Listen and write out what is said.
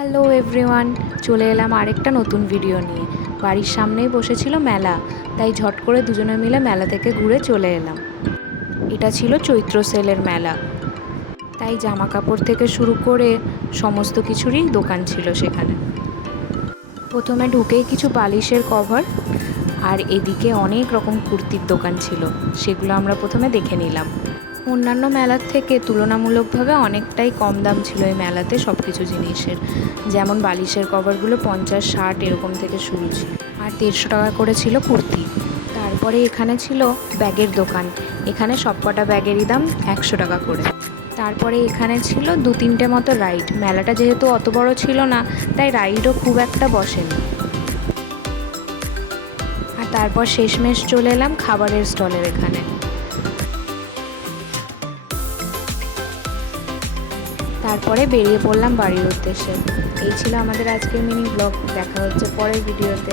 Hello everyone চলে এলাম আরেকটা নতুন ভিডিও নিয়ে। বাড়ির সামনেই বসেছিল মেলা, তাই ঝট করে দুজনে মিলে মেলা থেকে ঘুরে চলে এলাম। এটা ছিল চৈত্র সেলের মেলা। তাই জামা কাপড় থেকে শুরু করে সমস্ত কিছুরই দোকান ছিল সেখানে। প্রথমে ঢুকেই কিছু বালিশের কভার আর এদিকে অনেক রকম কুর্তির দোকান ছিল। সেগুলো আমরা প্রথমে দেখে নিলাম। অন্যান্য মেলার থেকে তুলনামূলকভাবে অনেকটাই কম দাম ছিল এই মেলাতে সব কিছু জিনিসের। যেমন বালিশের কভারগুলো পঞ্চাশ, ষাট এরকম থেকে শুরু ছিল। আর দেড়শো টাকা করে ছিল কুর্তি। তারপরে এখানে ছিল ব্যাগের দোকান। এখানে সবকটা ব্যাগেরই দাম একশো টাকা করে। তারপরে এখানে ছিল দু তিনটে মতো রাইড। মেলাটা যেহেতু অত বড় ছিল না, তাই রাইডও খুব একটা বসেনি। আর তারপর শেষমেশ চলে এলাম খাবারের স্টলের এখানে। তারপরে বেরিয়ে পড়লাম বাড়ির উদ্দেশ্যে। এই ছিল আমাদের আজকের মিনি ব্লগ দেখা হচ্ছে পরের ভিডিওতে